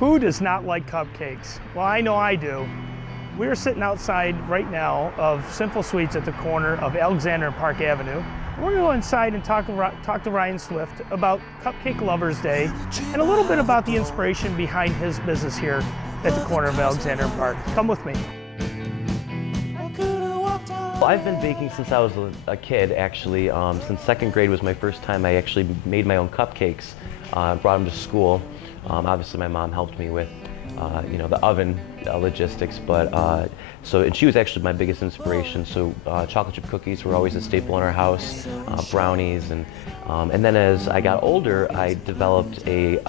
Who does not like cupcakes? Well, I know I do. We're sitting outside right now of Sinful Sweets at the corner of Alexander and Park Avenue. We're gonna go inside and talk to Ryan Swift about Cupcake Lovers Day and a little bit about the inspiration behind his business here at the corner of Alexander and Park. Come with me. Well, I've been baking since I was a kid, actually. Since second grade was my first time I actually made my own cupcakes. Brought them to school. Obviously, my mom helped me with, the oven logistics, and she was actually my biggest inspiration. So chocolate chip cookies were always a staple in our house, brownies, and then as I got older, I developed a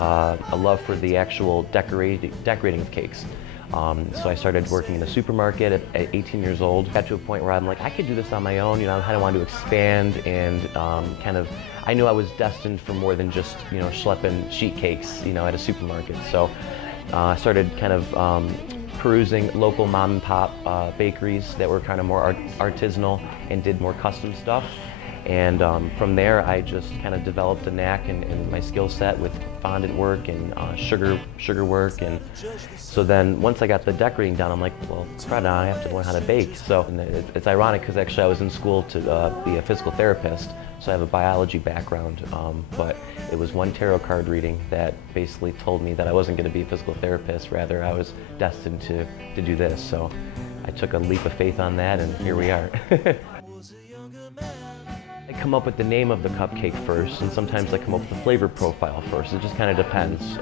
love for the actual decorating of cakes. So I started working in a supermarket at 18 years old. Got to a point where I'm like, I could do this on my own. I kind of wanted to expand and I knew I was destined for more than just, schlepping sheet cakes, at a supermarket. So I started kind of perusing local mom and pop bakeries that were kind of more artisanal and did more custom stuff. And from there, I just kind of developed a knack in my skill set with fondant work and sugar work. And so then once I got the decorating down, I'm like, well, right now I have to learn how to bake. So it's ironic because actually I was in school to be a physical therapist, so I have a biology background. But it was one tarot card reading that basically told me that I wasn't going to be a physical therapist, rather I was destined to do this. So I took a leap of faith on that, and here we are. I come up with the name of the cupcake first, and sometimes I come up with the flavor profile first. It just kind of depends.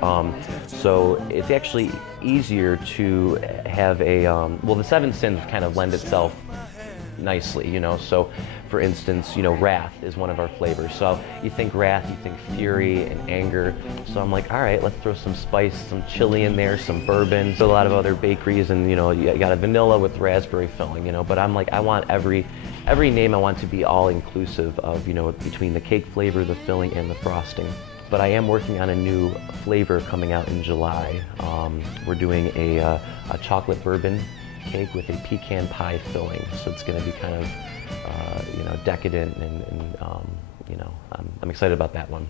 So it's actually easier to have the 7 sins kind of lend itself nicely, So for instance, wrath is one of our flavors. So you think wrath, you think fury and anger. So I'm like, all right, let's throw some spice, some chili in there, some bourbon. So a lot of other bakeries, and you got a vanilla with raspberry filling, But I'm like, I want every name I want to be all inclusive of, between the cake flavor, the filling, and the frosting. But I am working on a new flavor coming out in July. We're doing a chocolate bourbon cake with a pecan pie filling. So it's going to be kind of, decadent and I'm excited about that one.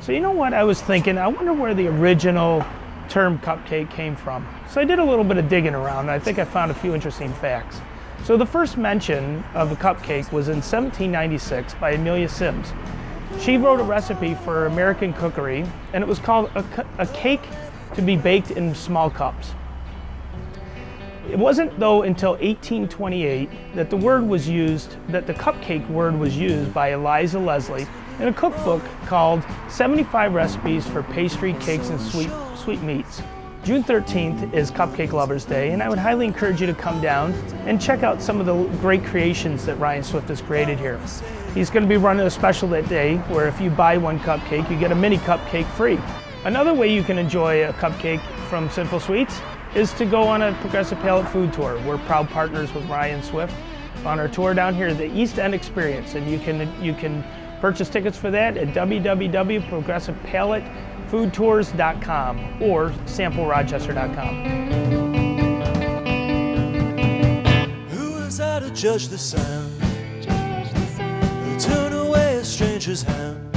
So you know what I was thinking? I wonder where the original term cupcake came from. So I did a little bit of digging around, and I think I found a few interesting facts. So the first mention of a cupcake was in 1796 by Amelia Sims. She wrote a recipe for American cookery, and it was called a cake to be baked in small cups. It wasn't, though, until 1828 that the cupcake word was used by Eliza Leslie in a cookbook called 75 Recipes for Pastry, Cakes, and Sweetmeats. June 13th is Cupcake Lovers Day, and I would highly encourage you to come down and check out some of the great creations that Ryan Swift has created here. He's going to be running a special that day where if you buy one cupcake, you get a mini cupcake free. Another way you can enjoy a cupcake from Sinful Sweets is to go on a Progressive Palate food tour. We're proud partners with Ryan Swift on our tour down here, the East End Experience, and you can purchase tickets for that at www.progressivepalatefoodtours.com or samplerochester.com. Who is I to judge the sound? Turn away a stranger's hand.